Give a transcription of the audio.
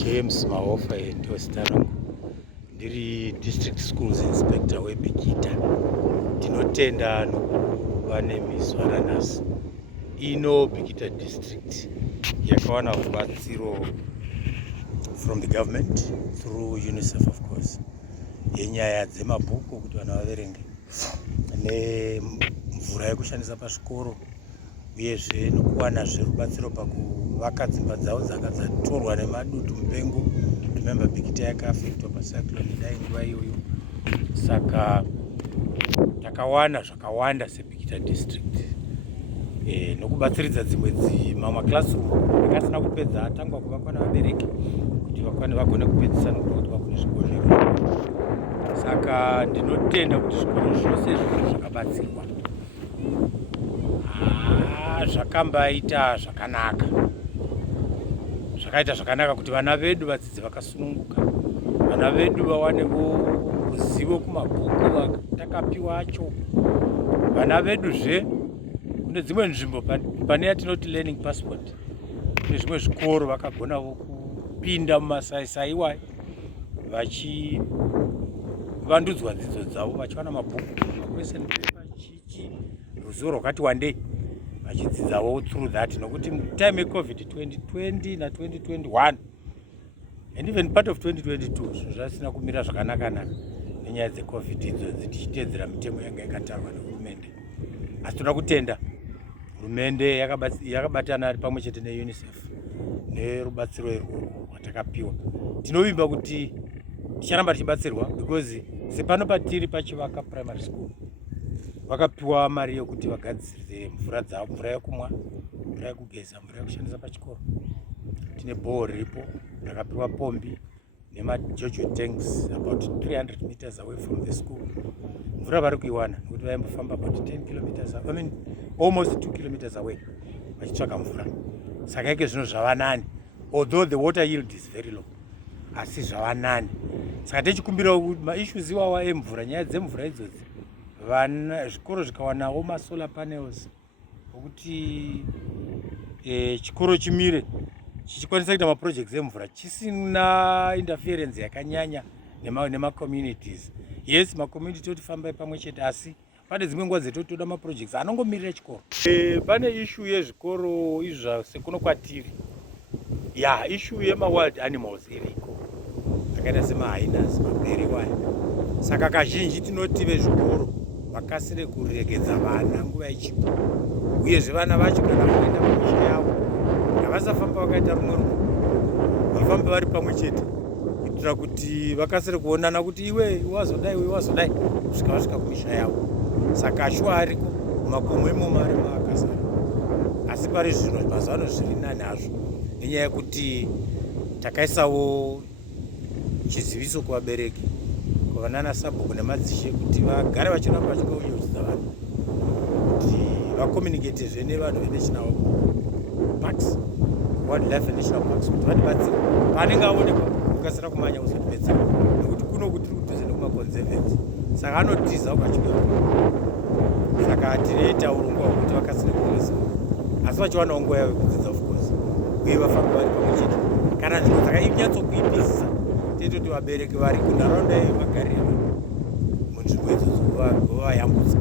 VaJames Mahomva ndio zita rangu. Ndiri district schools inspector weBikita. Tinotenda nokuva nemizwa nhasi. Ino Bikita district yakawana rubatsiro from the government through UNICEF of course, yenyaya dzemabhuku kuti vana vaverenge, nemvura yekushandisa pazvikoro, uyezve nokuwanazve rubatsiro pakuvaka dzimba dzavo dzanga dzatorwa nemadutu mupengo. Remember Bikita yakaafektwa pacyclone dai nguva iyoyo. Saka takawana zvakawanda seBikita district, nokubatsiridza dzimwe mamwe classroom akasina kupedza atangwa kuvakwa navabereki kuti vagone kupedzisa nokuti vakune zvikoro zvedu. Saka ndinotenda kuti zvikoro zvose izvozvo zvakabatsirwa, zvakambaita zvakanaka. Zvakaita zvakanaka kuti vana vedu vadzidzi vakasununguka, vana vedu vawanewo ruzivo kumabhuku vatakapiwa acho. Vana veduzve kune dzimwe nzvimbo pane yatinoti learning passport, kune zvimwe zvikoro vakagonawo kupinda mumasaisai iwayo vachivandudzwa dzidzo dzavo, vachiwana mabhuku, question paper, ruzivo rwakati wandei, vachidzidzawo through that. Nokuti time yeCovid 2020 na2021 and even part of 2022 zvinhu zvasina kumira zvakanaka nenyaya dzeCovid idzodzi, tichiteedzera mitemo yanga yakatarwa nehurumende. Asi toda kutenda hurumende yakabatana ari pamwe chete neUNICEF nerubatsiro irworwo rwatakapiwa. Tinovimba kuti ticharamba tichibatsirwa because sepano patiri pachivaka primary school vakapiwa mari yokuti vagadzire mvura dzavo, mvura yekumwa, mvura yekugeza, mvura yekushandisa pachikoro. Tine bhoro riripo rakapiwa pombi nemajojo tanks about 300 meters away from the school. Mvura vari kuiwana nokuti vaimbofamba about 10 kilometers, almost 2 kilometers away vachitsvaga mvura. Saka ike zvino zvava nani, although the water yield is very low, asi zvava nani. Saka tichikumbirawo kuti maissues iwawa emvura, nyaya dzemvura idzodzi, vana zvikoro zvikawanawo masolar panels okuti chikoro chimire chichikwanisa kuita maprojects emvura chisina interference yakanyanya nemacommunities. Yes, macommunity totifambai pamwe chete, asi pane dzimwe nguva dzetotoda maprojects anongomirira chikoro. Pane issue yezvikoro izva sekuno kwatiri, issue yemawild animals iriko, akaita semahyenas, mapere wayo. Saka kazhinji tinoti vezvikoro vakasire kuregedza vana nguva ichipo, uyezve vana vacho kana kuenda kumisha yavo havasafamba vakaita rumwe vafambe vari pamwe chete, kuitira kuti vakasire kuonana kuti iwe wazodai kusvika vasvika kumisha yavo. Saka shuwa ariko mumakomo imomo ari maakasara, asi pari zvino mazuva ano zviri nani hazvo, nenyaya yekuti takaisawo chiziviso kuvabereki, kuvanana sabhuku nemadzishe, kuti vagare vachiramba vachingouyeudza vanhu kuti vakomuniketezve nevanhu venational parks, wildlife national parks, kuti vatibatsire paanenge aonekwa kukasira kumanya uzotipedzera, nekuti kuno kutiri kudhuze nekumaconservancy. Saka anotiza ukachiuya, saka tinoita urongwa hwekuti vakasire kuziva, asi vachiwanawo nguva yavo yekudzidza of course, uye vafambe vari pamwe chete. Kana nzvimbo dzakanyatsokuipisisa titoti vabereki vari kunharaunda iyo vagarire munzvimbo idzodzo vovayambutsa.